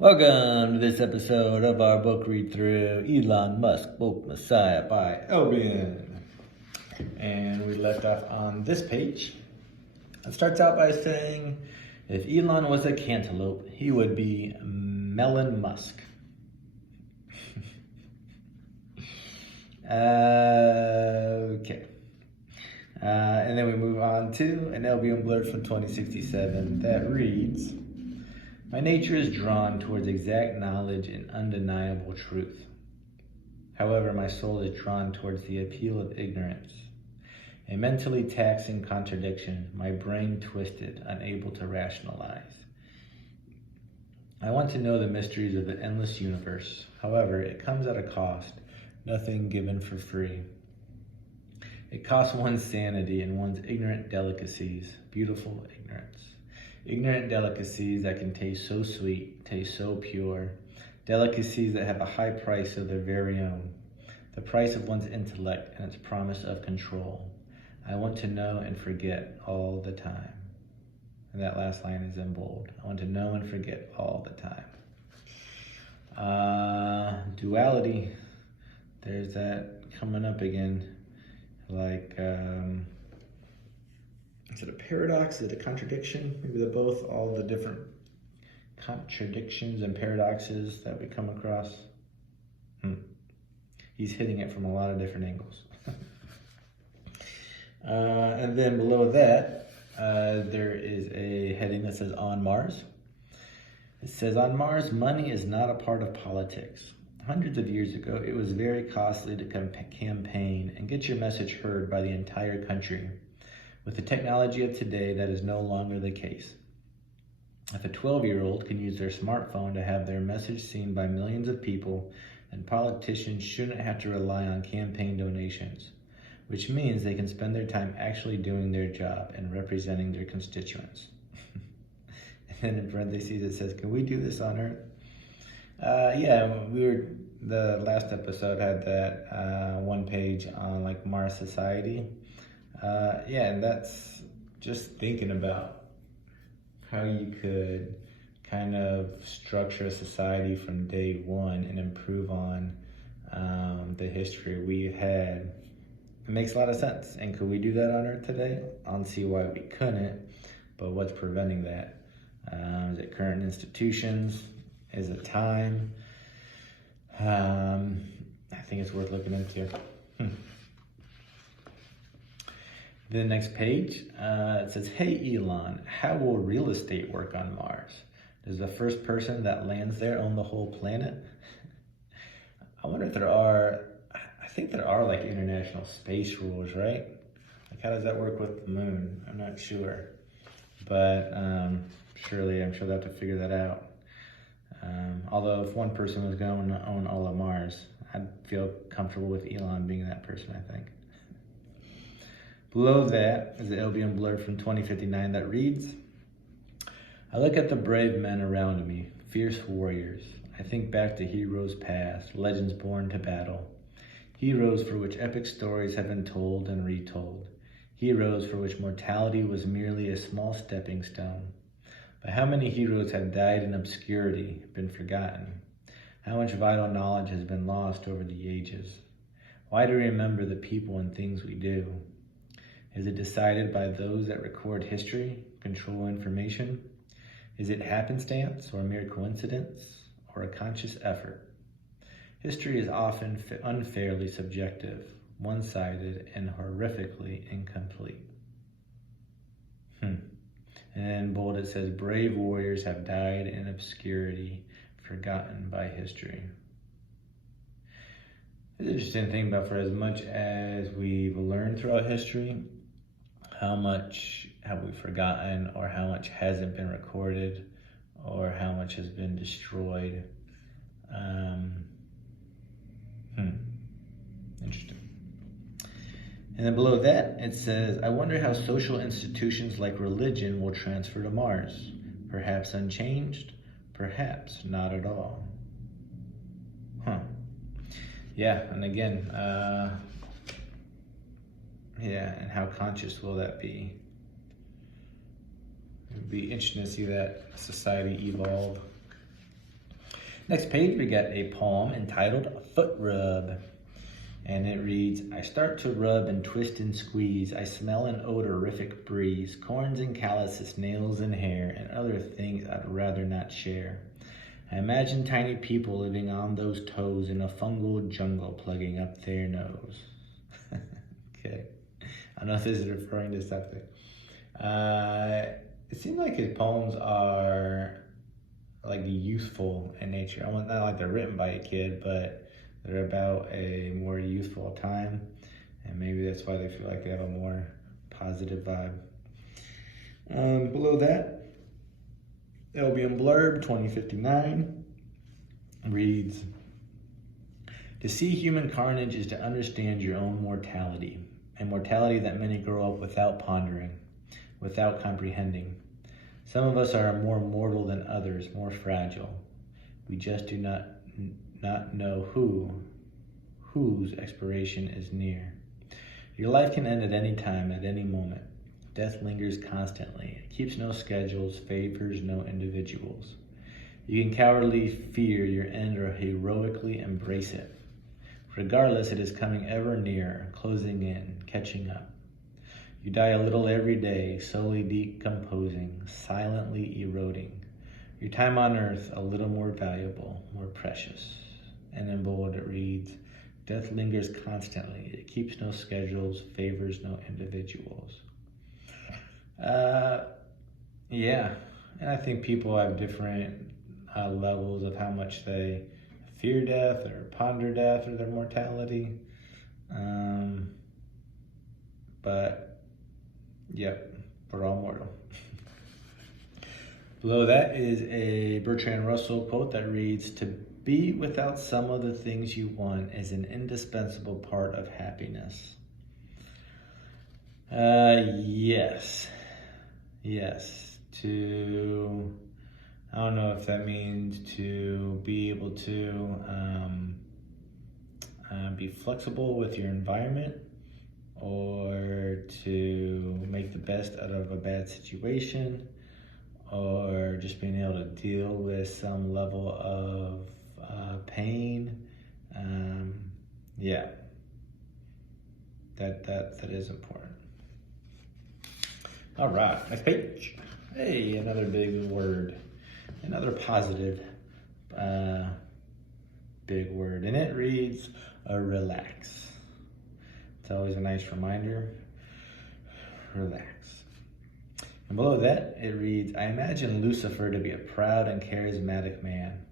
Welcome to this episode of our book read through Elon Musk, Woke Messiah by Elbian. And we left off on this page. It starts out by saying, if Elon was a cantaloupe, he would be Melon Musk. Okay. And then we move on to an Elbian blurb from 2067 that reads, my nature is drawn towards exact knowledge and undeniable truth. However, my soul is drawn towards the appeal of ignorance. A mentally taxing contradiction, my brain twisted, unable to rationalize. I want to know the mysteries of the endless universe. However, it comes at a cost, nothing given for free. It costs one's sanity and one's ignorant delicacies, beautiful ignorance. Ignorant delicacies that can taste so sweet, taste so pure. Delicacies that have a high price of their very own. The price of one's intellect and its promise of control. I want to know and forget all the time. And that last line is in bold. I want to know and forget all the time. Duality. There's that coming up again. Like, is it a paradox? Is it a contradiction? Maybe they're both, all the different contradictions and paradoxes that we come across. He's hitting it from a lot of different angles. And then below that, there is a heading that says On Mars. It says, on Mars, money is not a part of politics. Hundreds of years ago, it was very costly to campaign and get your message heard by the entire country. With the technology of today, that is no longer the case. If a 12-year-old can use their smartphone to have their message seen by millions of people, then politicians shouldn't have to rely on campaign donations, which means they can spend their time actually doing their job and representing their constituents. And then in parentheses it says, can we do this on Earth? The last episode had that one page on like Mars society. And that's just thinking about how you could kind of structure a society from day one and improve on the history we've had. It makes a lot of sense. And could we do that on Earth today? I don't see why we couldn't, but what's preventing that? Is it current institutions? Is it time? I think it's worth looking into. The next page, it says, hey Elon, how will real estate work on Mars? Does the first person that lands there own the whole planet? I wonder if there are, I think there are like international space rules, right? Like how does that work with the moon? I'm not sure. But I'm sure they'll have to figure that out. Although if one person was going to own all of Mars, I'd feel comfortable with Elon being that person, I think. Below that is the Elbian blurb from 2059 that reads, I look at the brave men around me, fierce warriors. I think back to heroes past, legends born to battle. Heroes for which epic stories have been told and retold. Heroes for which mortality was merely a small stepping stone. But how many heroes have died in obscurity, been forgotten? How much vital knowledge has been lost over the ages? Why do we remember the people and things we do? Is it decided by those that record history, control information? Is it happenstance or mere coincidence or a conscious effort? History is often unfairly subjective, one-sided, and horrifically incomplete. And in bold it says, brave warriors have died in obscurity, forgotten by history. It's an interesting thing about for as much as we've learned throughout history, how much have we forgotten, or how much hasn't been recorded, or how much has been destroyed. Interesting. And then below that, it says, I wonder how social institutions like religion will transfer to Mars. Perhaps unchanged, perhaps not at all. Yeah, and again, and how conscious will that be? It would be interesting to see that society evolve. Next page, we got a poem entitled Foot Rub. And it reads, I start to rub and twist and squeeze. I smell an odorific breeze, corns and calluses, nails and hair, and other things I'd rather not share. I imagine tiny people living on those toes in a fungal jungle plugging up their nose. Okay. I don't know if this is referring to something. It seems like his poems are like youthful in nature. Not like they're written by a kid, but they're about a more youthful time, and maybe that's why they feel like they have a more positive vibe. Below that, Albion Blurb 2059 reads, to see human carnage is to understand your own mortality, a mortality that many grow up without pondering, without comprehending. Some of us are more mortal than others, more fragile. We just do not know whose expiration is near. Your life can end at any time, at any moment. Death lingers constantly. It keeps no schedules, favors no individuals. You can cowardly fear your end or heroically embrace it. Regardless, it is coming ever nearer, closing in, catching up. You die a little every day, slowly decomposing, silently eroding. Your time on earth a little more valuable, more precious. And in bold it reads, death lingers constantly. It keeps no schedules, favors no individuals. Yeah, and I think people have different levels of how much they fear death or ponder death or their mortality. But, yep, we're all mortal. Below that is a Bertrand Russell quote that reads, to be without some of the things you want is an indispensable part of happiness. Yes. I don't know if that means to be able to be flexible with your environment, or to make the best out of a bad situation, or just being able to deal with some level of pain. That is important. All right, next page. Hey, another big word, another positive big word, and it reads relax. It's always a nice reminder. Relax. And below that, it reads, I imagine Lucifer to be a proud and charismatic man,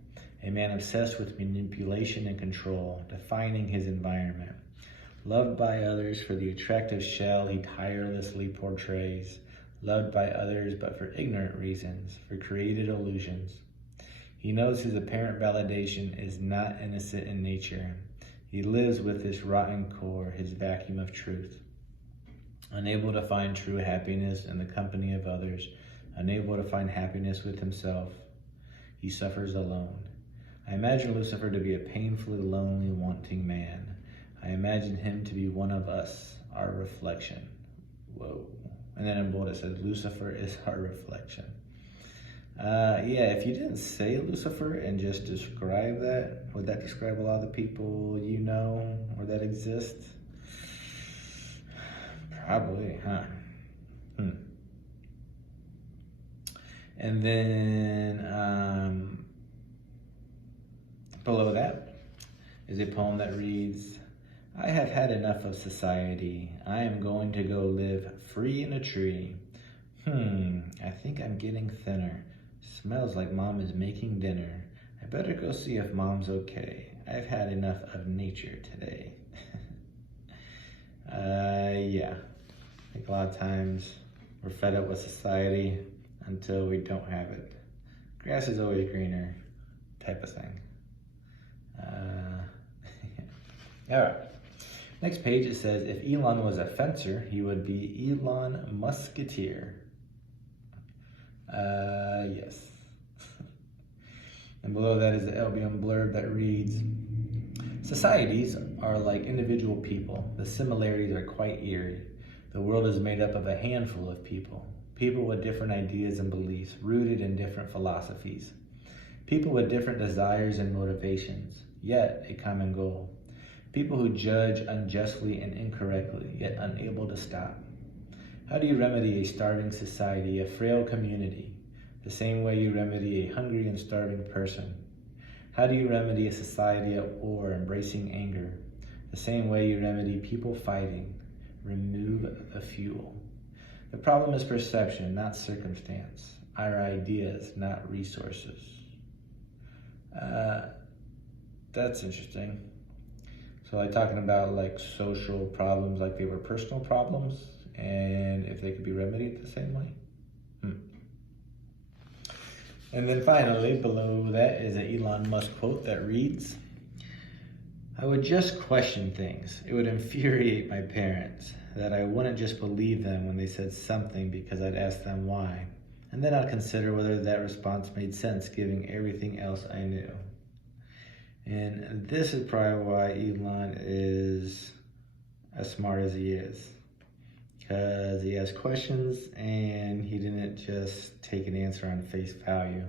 a man obsessed with manipulation and control, defining his environment, loved by others for the attractive shell he tirelessly portrays, loved by others but for ignorant reasons, for created illusions. He knows his apparent validation is not innocent in nature. He lives with this rotten core, his vacuum of truth. Unable to find true happiness in the company of others, unable to find happiness with himself, he suffers alone. I imagine Lucifer to be a painfully lonely, wanting man. I imagine him to be one of us, our reflection. Whoa. And then in bold it says, Lucifer is our reflection. If you didn't say Lucifer and just describe that, would that describe a lot of the people you know or that exist? Probably, huh? And then below that is a poem that reads, I have had enough of society. I am going to go live free in a tree. I think I'm getting thinner. Smells like Mom is making dinner. I better go see if Mom's okay. I've had enough of nature today. I think a lot of times we're fed up with society until we don't have it. Grass is always greener, type of thing. All right. Next page, it says, if Elon was a fencer, he would be Elon Musketeer. Yes. And below that is the Albion blurb that reads, societies are like individual people. The similarities are quite eerie. The world is made up of a handful of people with different ideas and beliefs, rooted in different philosophies. People with different desires and motivations, yet a common goal. People who judge unjustly and incorrectly, yet unable to stop. How do you remedy a starving society, a frail community, the same way you remedy a hungry and starving person? How do you remedy a society at war, embracing anger, the same way you remedy people fighting? Remove the fuel. The problem is perception, not circumstance. Our ideas, not resources. That's interesting. So like talking about like social problems like they were personal problems and if they could be remedied the same way. And then finally, below that is an Elon Musk quote that reads, I would just question things. It would infuriate my parents that I wouldn't just believe them when they said something because I'd ask them why. And then I'd consider whether that response made sense given everything else I knew. And this is probably why Elon is as smart as he is. Because he has questions and he didn't just take an answer on face value.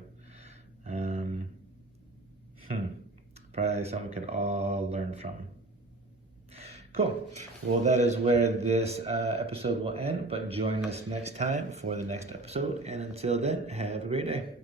Probably something we could all learn from. Cool. Well, that is where this episode will end, but join us next time for the next episode. And until then, have a great day.